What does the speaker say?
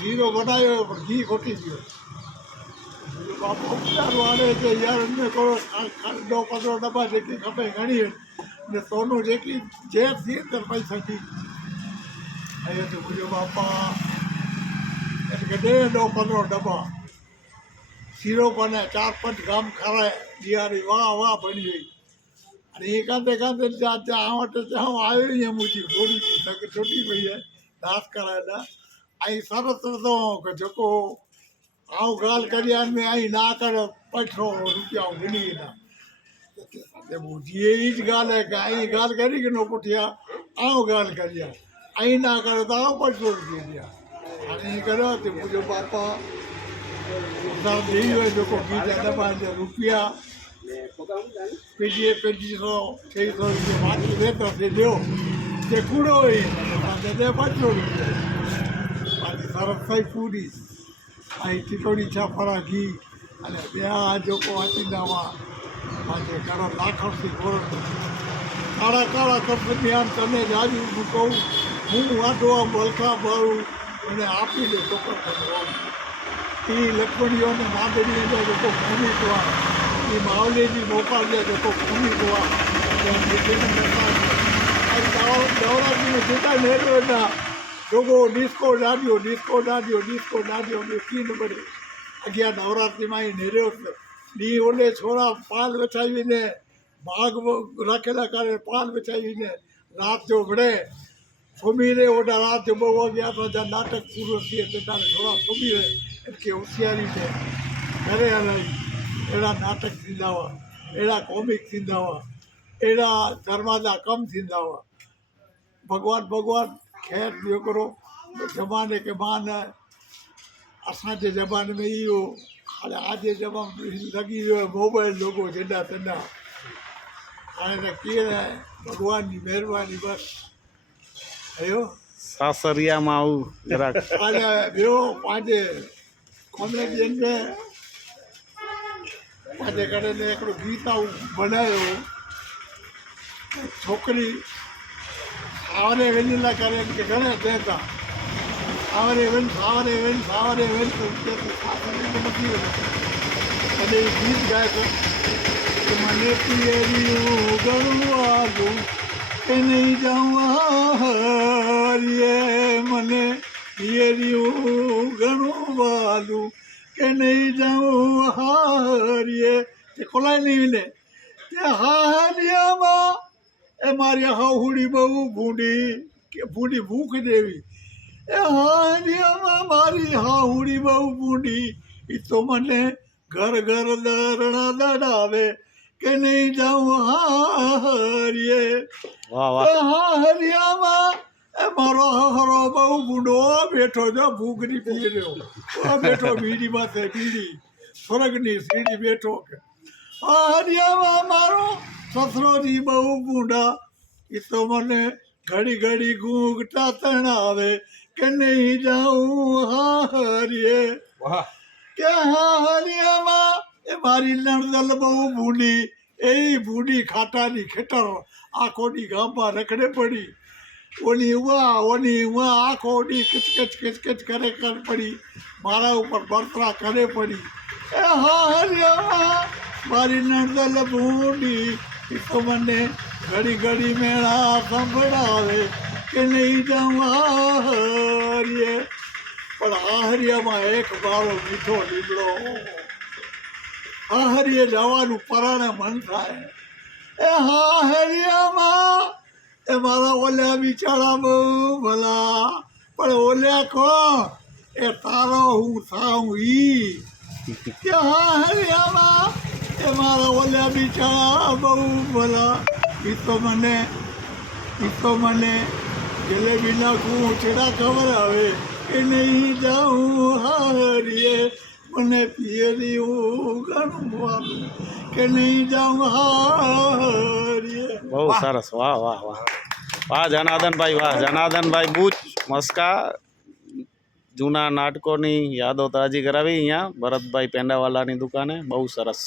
Hero બનાવ્યો પણ ઘી ખોટી ગયો. બાપુ ઉપચાર વાળે છે યાર, એમને થોડો 10-15 ડબ્બા જેટલી ખપે ગણીએ ને સોનું જેટલી જે થિયેટર પૈસા દી અહીંયા તો મુજો બાપા એટલે કે 10-15 ડબ્બા શીરો બને 4-5 ગામ ખરાય દિયારી વાહ વાહ બની ગઈ. અને એ કાંતે ત્યાં આવટ ત્યાં આવ્યો ને મુજી ગોળી તકે છોટી પડી જાય દાસ કરાયેલા અહીં સરસ હતો કે જોકો આવું ગાલ કર્યા મેં અહીં ના કર્યો 500 રૂપિયા ગણી ના બુજીએ એ જ ગાલ હે કે અહીં ગાલ કરી કે નો પુઠિયા આવું ગાલ કર્યા અહીં ના કર્યો તો આવો 500 રૂપિયા દિયા અને એ કર્યો તે મુજો બાપા હોય લોકો બીજા દબાઈ રૂપિયા પેઢીએ 2500-600 રૂપિયા વાંચી લેતો તે લ્યો તે કૂડો હોય 500 રૂપિયા પાછી સરસ થઈ પૂરી અહીં ટીટોડી છાફરા ઘી અને ત્યાં જોકો વાંચીદામાં પાછે કરો લાખોથી ગોરખ કાળા કાળા કંપની આમ તને રાજુ હું કહું હું વાંધવા મલકા ભરું અને આપી દે ચોક્કસ એ લક્ષ્મણીઓને માદડીને લોકો ભૂમિકવા એ માવલીની મોકલજે લોકો ભૂમિકવા નવરાત્રિને જેટલા નેરોના લોકો ડિસ્કો દાડ્યો કી નંબર 11 નવરાત્રિમાં એ નેર્યો ડી ઓલે છોરા પાલ વછાવીને ભાગ રાખેલા કરે પાલ વછાવીને રાત જો વડે સુમીરે ઓડા રાત જો બહુ વાગ્યા તો જ્યાં નાટક પૂરો થયે તે તારે થોડા સુમીરે કે હોશિયારી છે ઘરે હલાવી એડા નાટક થींदावा एड़ा कॉमिक थींदावा एड़ा दरवाजा कम थींदावा भगवान खैर जो करो ज़माने के मान असांजे ज़माने में इहो हाणे आज ज़माने लॻी वियो आहे मोबाइल लोगो जेॾा तेॾा हाणे त केरु आहे भॻवान जी महिरबानी बसि अयो सासरियाમાં આવું જરાક हाणे ॿियो पंहिंजे कॉमेडियन में पंहिंजे घर में हिकिड़ो गीत आऊं बनायो छोकिरी सावरे वञण लाइ करे मूंखे घणे चए था सावरे वञ त नथी वञे तॾहिं गीत ॻाए थो मने पियरियूं घणो आलू कनई जवारिये मने पियरियूं घणो आलू कनई जवारिये ते खोलाए नहीं मिले ते हालिया मां ए मारी हाहुड़ी बहु बूढ़ी भूख देवी ए हालिया मां मारी हाहुड़ी बहु बूढ़ी तो मने घर घर दरणा दड़ावे के नहीं जाऊं हारिये વાહ વાહ हारिया मां ए मारो हरो बहु बूढ़ो बैठो जो भूखनी पी रहो बैठो बीड़ी माथे बीड़ी स्वर्गनी सीढ़ी बैठो के हारिया मां मारो ससरो जी बहु बूढ़ा तो मने घड़ी घड़ी घूंघटा तनावे के नहीं जाऊं हारिये વાહ કે હારિયામાં એ મારી નણદલ બહુ બૂઢી એ બૂઢી ખાટાની ખેતર આખોની ગામમાં રખડે પડી ઓની ઉવા આખોની કિચકચ કરે કર પડી મારા ઉપર બળતરા કરે પડી એ હારિયામાં મારી નણદલ બૂઢી એ તો મને ઘડી ઘડી મેળા સંભળાવે કે નહીં જાઉં હારિયે પણ આહરિયામાં એક મારો મીઠો લીમડો આહરિયે જવાનું પરાણે મન થાય એ હાહરિયામાં એ મારા ઓલ્યા બિચારા બહુ ભલા પણ ઓલ્યા કોણ એ તારો હું થાઉં ઈ કે હાહરિયામાં એ મારા ઓલ્યા બિચારા બહુ ભલા ઈ તો મને જલેબી નાખું છેડા ખબર આવે કે નહીં જાઉં હારિયે મને પિયરિયું ઘણું વાલું કે નહીં જાઉં હારિયે બહુ સરસ વાહ વાહ વાહ વાહ જનાર્દનભાઈ બુચ મસ્કા જૂના નાટકોની યાદો તાજી કરાવી અહીંયા ભરતભાઈ પેંડાવાલાની દુકાને બહુ સરસ.